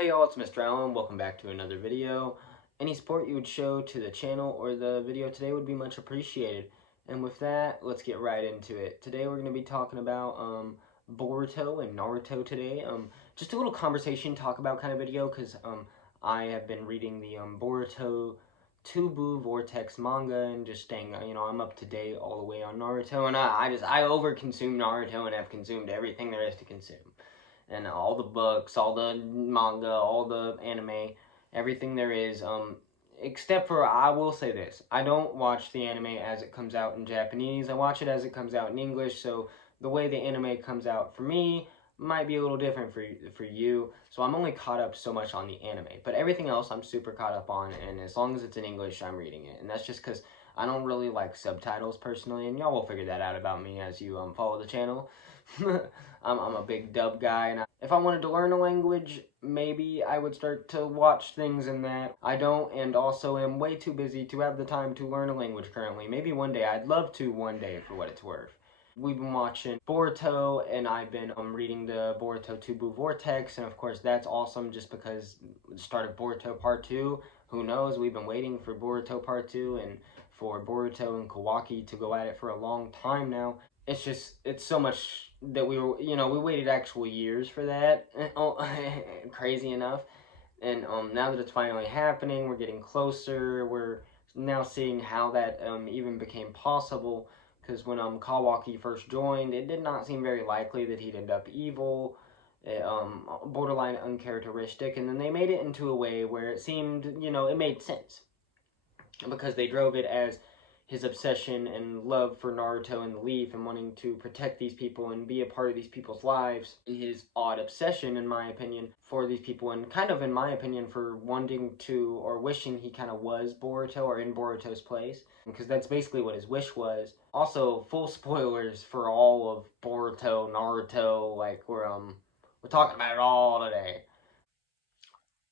Hey y'all, it's Mr. Allen. Welcome back to another video. Any support you would show to the channel or the video today would be much appreciated. And with that, let's get right into it. Today we're going to be talking about Boruto and Naruto today. Just a little conversation, talk about kind of video, because I have been reading the Boruto Tubu Vortex manga and just staying, I'm up to date all the way on Naruto. And I over-consume Naruto and have consumed everything there is to consume, and all the books, all the manga, all the anime, everything there is. Except for, I will say this, I don't watch the anime as it comes out in Japanese. I watch it as it comes out in English. So the way the anime comes out for me might be a little different for you. So I'm only caught up so much on the anime, but everything else I'm super caught up on. And as long as it's in English, I'm reading it. And that's just because I don't really like subtitles personally, and y'all will figure that out about me as you follow the channel. I'm a big dub guy, and if I wanted to learn a language, maybe I would start to watch things in that. I don't, and also am way too busy to have the time to learn a language currently. Maybe one day. I'd love to one day, for what it's worth. We've been watching Boruto, and I've been reading the Boruto Tubu Vortex, and of course that's awesome just because the start of Boruto Part 2. Who knows? We've been waiting for Boruto Part 2 and for Boruto and Kawaki to go at it for a long time now. It's so much that we waited actual years for that. Crazy enough. And now that it's finally happening, we're getting closer. We're now seeing how that even became possible. Because when Kawaki first joined, it did not seem very likely that he'd end up evil, borderline uncharacteristic. And then they made it into a way where it seemed, it made sense. Because they drove it as his obsession and love for Naruto and the Leaf and wanting to protect these people and be a part of these people's lives. His odd obsession, in my opinion, for these people, and kind of, in my opinion, for wanting to or wishing he kind of was Boruto or in Boruto's place, because that's basically what his wish was. Also, full spoilers for all of Boruto, Naruto, like we're talking about it all today.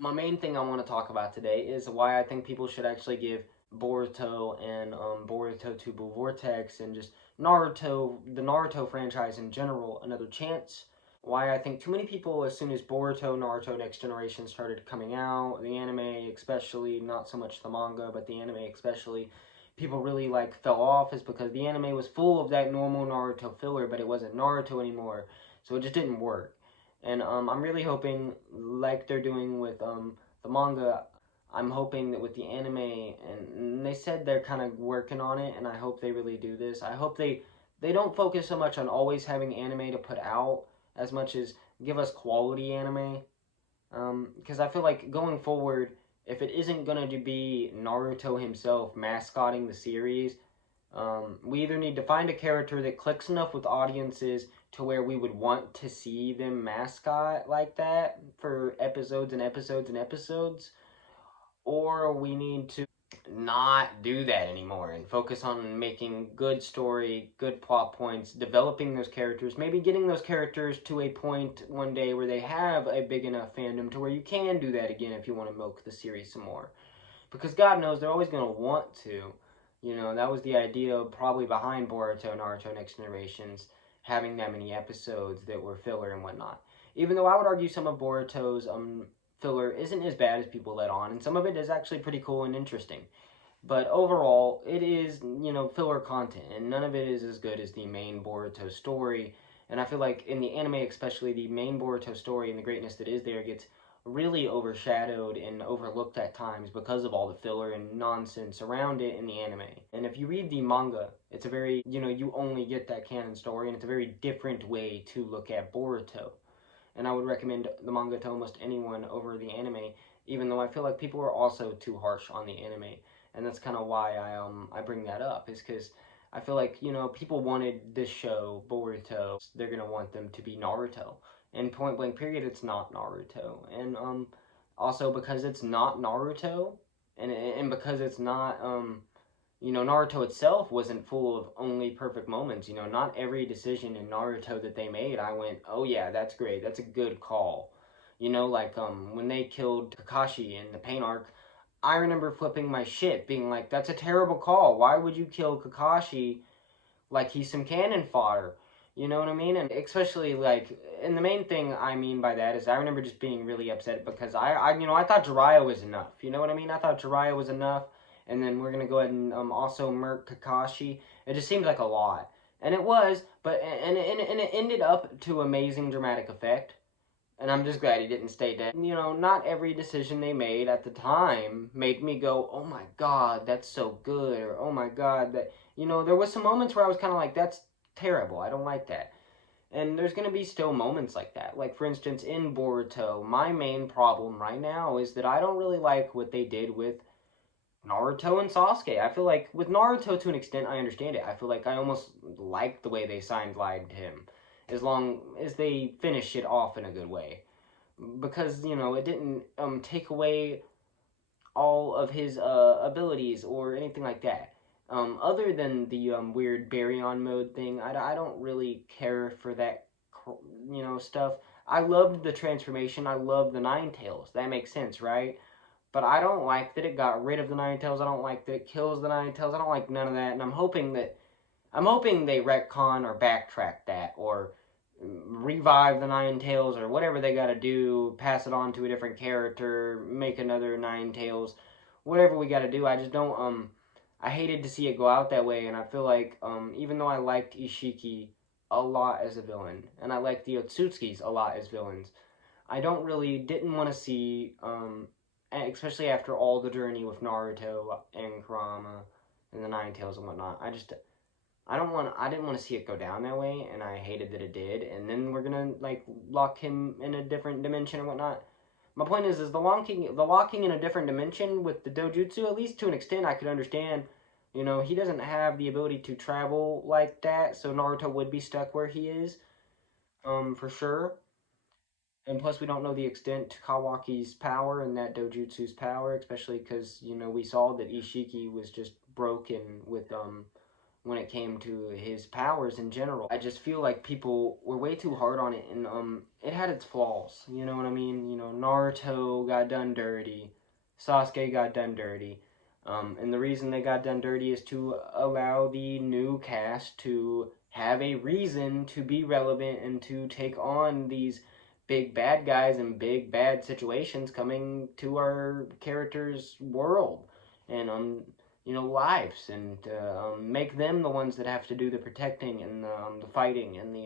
My main thing I want to talk about today is why I think people should actually give Boruto and Boruto Tubu Vortex and just Naruto, the Naruto franchise in general, another chance. Why I think too many people, as soon as Boruto, Naruto Next Generation started coming out, the anime especially, not so much the manga, but the anime especially, people really fell off is because the anime was full of that normal Naruto filler, but it wasn't Naruto anymore, so it just didn't work. And I'm really hoping, like they're doing with the manga, I'm hoping that with the anime, and they said they're kind of working on it, and I hope they really do this. I hope they don't focus so much on always having anime to put out as much as give us quality anime. Because I feel like going forward, if it isn't going to be Naruto himself mascotting the series, we either need to find a character that clicks enough with audiences to where we would want to see them mascot like that for episodes and episodes and episodes, or we need to not do that anymore and focus on making good story, good plot points, developing those characters, maybe getting those characters to a point one day where they have a big enough fandom to where you can do that again if you want to milk the series some more. Because God knows they're always going to want to. That was the idea probably behind Boruto and Naruto Next Generations, having that many episodes that were filler and whatnot. Even though I would argue some of Boruto's filler isn't as bad as people let on, and some of it is actually pretty cool and interesting. But overall, it is, filler content, and none of it is as good as the main Boruto story. And I feel like in the anime especially, the main Boruto story and the greatness that is there gets really overshadowed and overlooked at times because of all the filler and nonsense around it in the anime. And if you read the manga, it's a very, you only get that canon story, and it's a very different way to look at Boruto. And I would recommend the manga to almost anyone over the anime, even though I feel like people are also too harsh on the anime. And that's kind of why I bring that up, is because I feel like, people wanted this show, Boruto, they're going to want them to be Naruto. In point blank period, it's not Naruto. And also because it's not Naruto, and because it's not Naruto itself wasn't full of only perfect moments. Not every decision in Naruto that they made, I went, oh yeah, that's great, that's a good call. When they killed Kakashi in the pain arc, I remember flipping my shit, being like, that's a terrible call. Why would you kill Kakashi like he's some cannon fodder? You know what I mean? And especially like, and the main thing I mean by that is I remember just being really upset because I thought Jiraiya was enough. You know what I mean? I thought Jiraiya was enough, and then we're gonna go ahead and also murk Kakashi. It just seemed like a lot, and it was, but and it ended up to amazing dramatic effect. And I'm just glad he didn't stay dead. You know, not every decision they made at the time made me go, "Oh my God, that's so good," or "Oh my God, that." You know, there was some moments where I was kind of like, "That's terrible. I don't like that." And there's going to be still moments like that. Like, for instance, in Boruto, my main problem right now is that I don't really like what they did with Naruto and Sasuke. I feel like with Naruto, to an extent, I understand it. I feel like I almost like the way they signed lied to him, as long as they finish it off in a good way. Because, you know, it didn't take away all of his abilities or anything like that. Other than the weird Baryon mode thing, I don't really care for that, stuff. I loved the transformation. I love the Nine Tails. That makes sense, right? But I don't like that it got rid of the Nine Tails. I don't like that it kills the Nine Tails. I don't like none of that. And I'm hoping they retcon or backtrack that or revive the Nine Tails or whatever they got to do, pass it on to a different character, make another Nine Tails, whatever we got to do. I just don't I hated to see it go out that way, and I feel like even though I liked Ishiki a lot as a villain, and I liked the Otsutskis a lot as villains, I didn't want to see especially after all the journey with Naruto and Kurama and the Nine Tails and whatnot. I didn't want to see it go down that way, and I hated that it did. And then we're gonna like lock him in a different dimension and whatnot. My point is the locking in a different dimension with the dojutsu. At least to an extent, I could understand. You know, he doesn't have the ability to travel like that, so Naruto would be stuck where he is, for sure. And plus, we don't know the extent to Kawaki's power and that dojutsu's power, especially because we saw that Ishiki was just broken with when it came to his powers in general. I just feel like people were way too hard on it, and it had its flaws. You know what I mean? You know, Naruto got done dirty, Sasuke got done dirty, and the reason they got done dirty is to allow the new cast to have a reason to be relevant and to take on these big bad guys and big bad situations coming to our characters' world. And lives, and make them the ones that have to do the protecting and the fighting and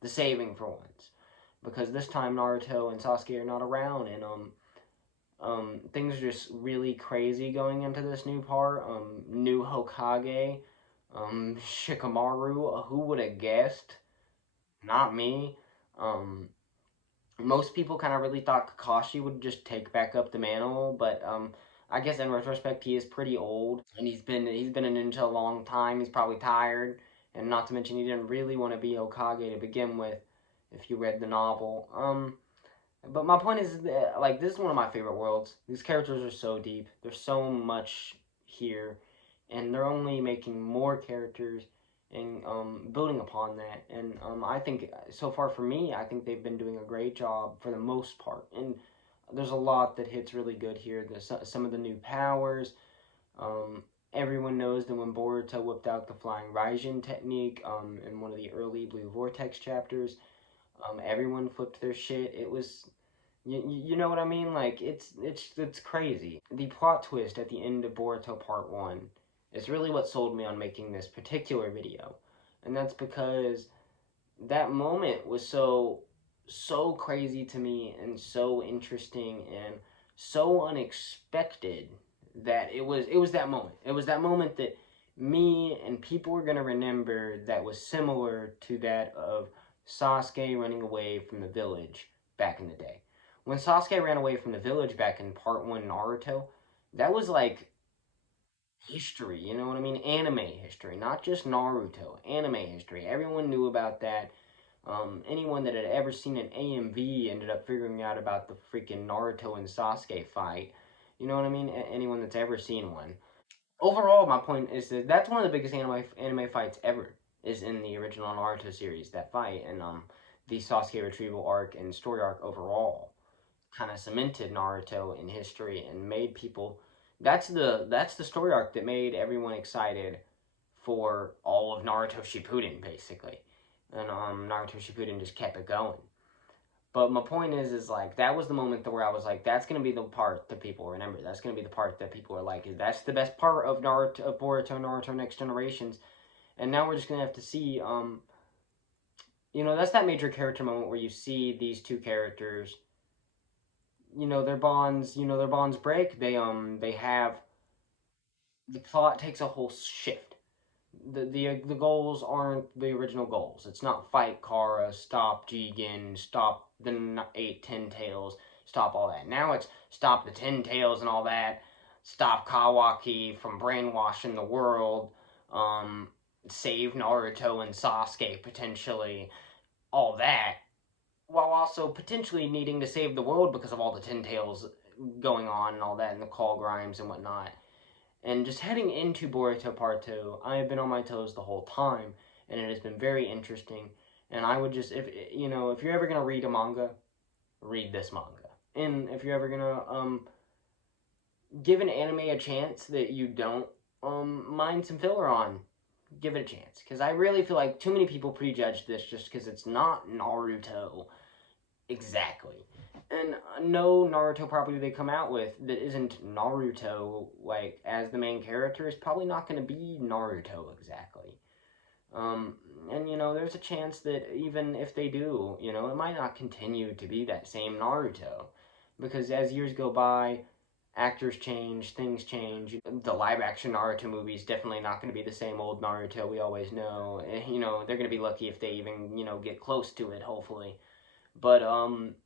the saving for once. Because this time Naruto and Sasuke are not around, and things are just really crazy going into this new part. New Hokage, Shikamaru. Who would have guessed? Not me. Um, Most people kind of really thought Kakashi would just take back up the mantle, but I guess in retrospect he is pretty old, and he's been a ninja a long time. He's probably tired, and not to mention he didn't really want to be Hokage to begin with, if you read the novel. But my point is that, like, this is one of my favorite worlds. These characters are so deep. There's so much here, and they're only making more characters and building upon that. And I think so far for me, I think they've been doing a great job for the most part. And there's a lot that hits really good here. There's some of the new powers. Everyone knows that when Boruto whipped out the Flying Raijin technique in one of the early Blue Vortex chapters, everyone flipped their shit. It was you know what I mean? Like it's crazy. The plot twist at the end of Boruto Part 1 is really what sold me on making this particular video. And that's because that moment was so crazy to me and so interesting and so unexpected that it was that moment. It was that moment that me and people were gonna remember that was similar to that of Sasuke running away from the village back in the day. When Sasuke ran away from the village back in part one Naruto, that was like history, you know what I mean? Anime history, not just Naruto, anime history. Everyone knew about that. Anyone that had ever seen an AMV ended up figuring out about the freaking Naruto and Sasuke fight. You know what I mean? Anyone that's ever seen one. Overall, my point is that that's one of the biggest anime fights ever. Is in the original Naruto series, that fight, and the Sasuke retrieval arc and story arc overall kind of cemented Naruto in history and made people. That's the story arc that made everyone excited for all of Naruto Shippuden, basically. and Naruto Shippuden just kept it going. But my point is like that was the moment where I was like, that's gonna be the part that people remember. That's gonna be the part that people are like, that's the best part of Naruto, of Boruto, Naruto Next Generations. And now we're just gonna have to see, that's that major character moment where you see these two characters, their bonds break. They have the plot takes a whole shift. The goals aren't the original goals. It's not fight Kara, stop Jigen, stop the 8 10 tails, stop all that. Now it's stop the 10 tails and all that. Stop Kawaki from brainwashing the world. Um, Save Naruto and Sasuke potentially. All that, while also potentially needing to save the world because of all the 10 tails going on and all that, and the call grimes and whatnot. And just heading into Boruto Part 2, I have been on my toes the whole time, and it has been very interesting. And I would just, if you're ever gonna read a manga, read this manga. And if you're ever gonna give an anime a chance that you don't mind some filler on, give it a chance. Because I really feel like too many people prejudge this just because it's not Naruto exactly. And no Naruto property they come out with that isn't Naruto, like, as the main character, is probably not going to be Naruto exactly. Um, and, there's a chance that even if they do, it might not continue to be that same Naruto. Because as years go by, actors change, things change. The live action Naruto movie is definitely not going to be the same old Naruto we always know. They're going to be lucky if they even, get close to it, hopefully. But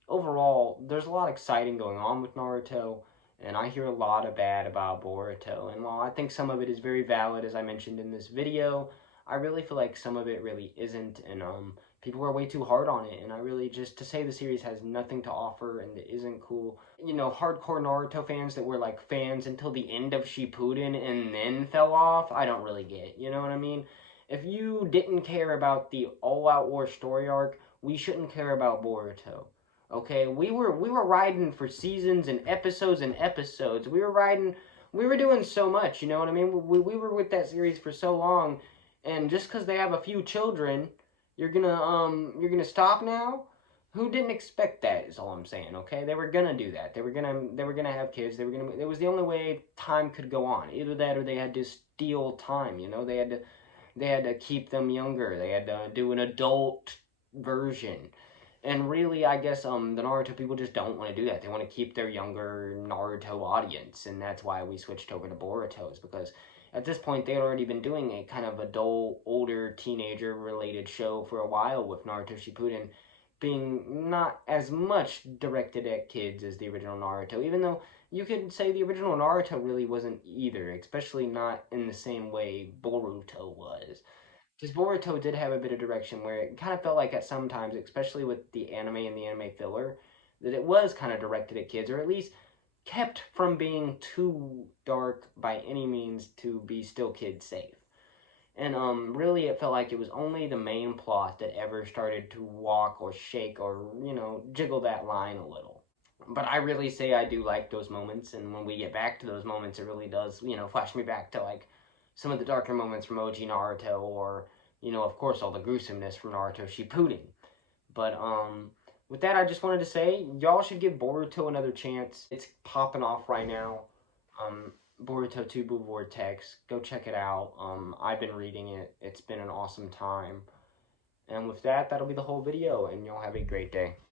overall, there's a lot exciting going on with Naruto, and I hear a lot of bad about Boruto. And while I think some of it is very valid, as I mentioned in this video, I really feel like some of it really isn't, and people are way too hard on it. And I really just to say the series has nothing to offer and it isn't cool. Hardcore Naruto fans that were like fans until the end of Shippuden and then fell off. I don't really get. You know what I mean? If you didn't care about the all-out war story arc, we shouldn't care about Boruto. Okay, we were riding for seasons and episodes and episodes. We were doing so much. You know what I mean? We were with that series for so long, and just because they have a few children, you're gonna stop now. Who didn't expect that? Is all I'm saying. Okay, they were gonna do that. They were gonna have kids. They were gonna. It was the only way time could go on. Either that or they had to steal time. They had to keep them younger. They had to do an adult version. And really, I guess the Naruto people just don't want to do that. They want to keep their younger Naruto audience, and that's why we switched over to Boruto's, because at this point they had already been doing a kind of adult, older, teenager related show for a while with Naruto Shippuden being not as much directed at kids as the original Naruto, even though you could say the original Naruto really wasn't either, especially not in the same way Boruto was. Because Boruto did have a bit of direction where it kind of felt like at some times, especially with the anime and the anime filler, that it was kind of directed at kids, or at least kept from being too dark by any means to be still kid safe. And really, it felt like it was only the main plot that ever started to walk or shake or jiggle that line a little. But I really say I do like those moments, and when we get back to those moments, it really does flash me back to like some of the darker moments from OG Naruto, or of course, all the gruesomeness from Naruto Shippuden. But with that, I just wanted to say y'all should give Boruto another chance. It's popping off right now. Um, Boruto 2 Blue Vortex. Go check it out. I've been reading it. It's been an awesome time. And with that, that'll be the whole video, and y'all have a great day.